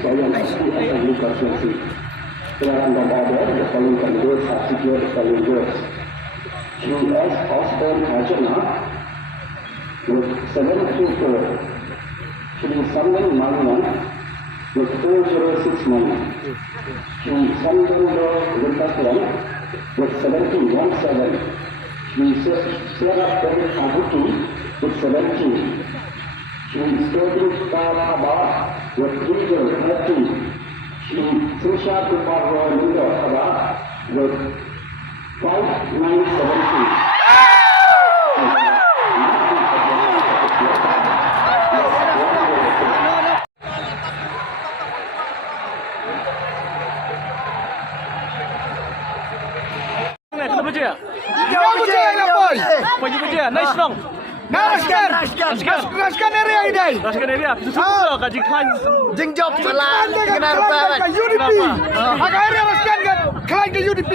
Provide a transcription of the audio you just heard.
saya pasti akan luka sesi. Sekarang ada the following candidates have secured the following votes. Shri S. Osborne Hajana with 724. Shri Sandan Mannan with 4069. Shri Sandando Vitasyan with 717. Shri Sarah David Ahuti with 17. Shri Sterling Star Abad with 30. Shri Srisha Kumar Linda Abad with 5972. Kita baca ya? Pagi baca ya? Nice dong. Raskan area ini. Raskan area. Susah kaji kan. Jengjop salah. Kenapa? UDP. Agak area raskan kan. Kelang ke UDP.